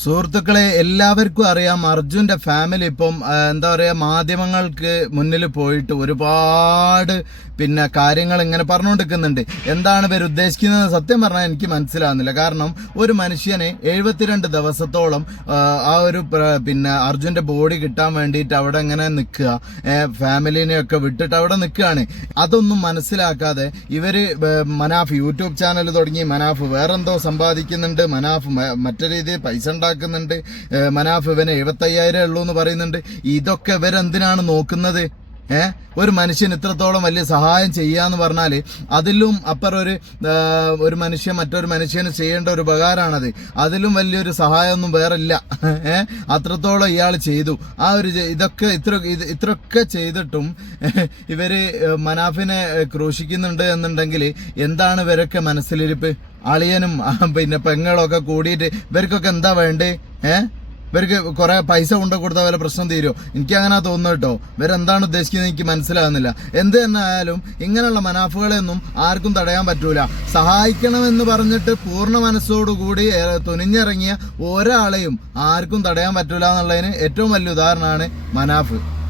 സുഹൃത്തുക്കളെ എല്ലാവർക്കും അറിയാം അർജുന്റെ ഫാമിലി ഇപ്പം എന്താ പറയുക മാധ്യമങ്ങൾക്ക് മുന്നിൽ പോയിട്ട് ഒരുപാട് പിന്നെ കാര്യങ്ങൾ ഇങ്ങനെ പറഞ്ഞുകൊണ്ടിരിക്കുന്നുണ്ട്. എന്താണ് ഇവർ ഉദ്ദേശിക്കുന്നത് സത്യം പറഞ്ഞാൽ എനിക്ക് മനസ്സിലാവുന്നില്ല. കാരണം ഒരു മനുഷ്യനെ എഴുപത്തിരണ്ട് ദിവസത്തോളം ആ, ഒരു പിന്നെ അർജുന്റെ ബോഡി കിട്ടാൻ വേണ്ടിയിട്ട് അവിടെ ഇങ്ങനെ നിൽക്കുക ഫാമിലിനെയൊക്കെ വിട്ടിട്ട് അവിടെ നിൽക്കുകയാണ്. അതൊന്നും മനസ്സിലാക്കാതെ ഇവർ മനാഫ് യൂട്യൂബ് ചാനൽ തുടങ്ങി മനാഫ് വേറെന്തോ സമ്പാദിക്കുന്നുണ്ട് മനാഫ് മറ്റു രീതിയിൽ പൈസ ഉണ്ടാക്കുന്നുണ്ട്. മനാഫ് ഇവന് എഴുപത്തയ്യായിരം ഉള്ളൂ എന്ന് പറയുന്നുണ്ട്. ഇതൊക്കെ ഇവരെന്തിനാണ് നോക്കുന്നത്? ഏ? ഒരു മനുഷ്യൻ ഇത്രത്തോളം വലിയ സഹായം ചെയ്യാന്ന് പറഞ്ഞാൽ അതിലും അപ്പുറം ഒരു ഒരു മനുഷ്യൻ മറ്റൊരു മനുഷ്യന് ചെയ്യേണ്ട ഒരു ഉപകാരമാണത് അതിലും വലിയൊരു സഹായമൊന്നും വേറെ ഇല്ല അത്രത്തോളം ഇയാൾ ചെയ്തു. ആ ഒരു ഇതൊക്കെ ഇത്ര ഇത് ഇത്രയൊക്കെ ചെയ്തിട്ടും ഇവർ മനാഫിനെ ക്രൂശിക്കുന്നുണ്ട് എന്നുണ്ടെങ്കിൽ എന്താണ് ഇവരൊക്കെ മനസ്സിലിരിപ്പ്? അളിയനും പിന്നെ പെങ്ങളൊക്കെ കൂടിയിട്ട് ഇവർക്കൊക്കെ എന്താ വേണ്ടേ? ഏഹ് ഇവർക്ക് കുറെ പൈസ കൊണ്ടു കൊടുത്താൽ വല്ല പ്രശ്നം തീരുമോ എനിക്ക് അങ്ങനെ തോന്നുന്നു കേട്ടോ. ഇവരെന്താണ് ഉദ്ദേശിക്കുന്നത് എനിക്ക് മനസ്സിലാകുന്നില്ല. എന്ത് തന്നെ ആയാലും ഇങ്ങനെയുള്ള മനാഫുകളെയൊന്നും ആർക്കും തടയാൻ പറ്റൂല. സഹായിക്കണമെന്ന് പറഞ്ഞിട്ട് പൂർണ മനസ്സോടുകൂടി തുനിഞ്ഞിറങ്ങിയ ഒരാളെയും ആർക്കും തടയാൻ പറ്റൂല എന്നുള്ളതിന് ഏറ്റവും വലിയ ഉദാഹരണമാണ് മനാഫ്.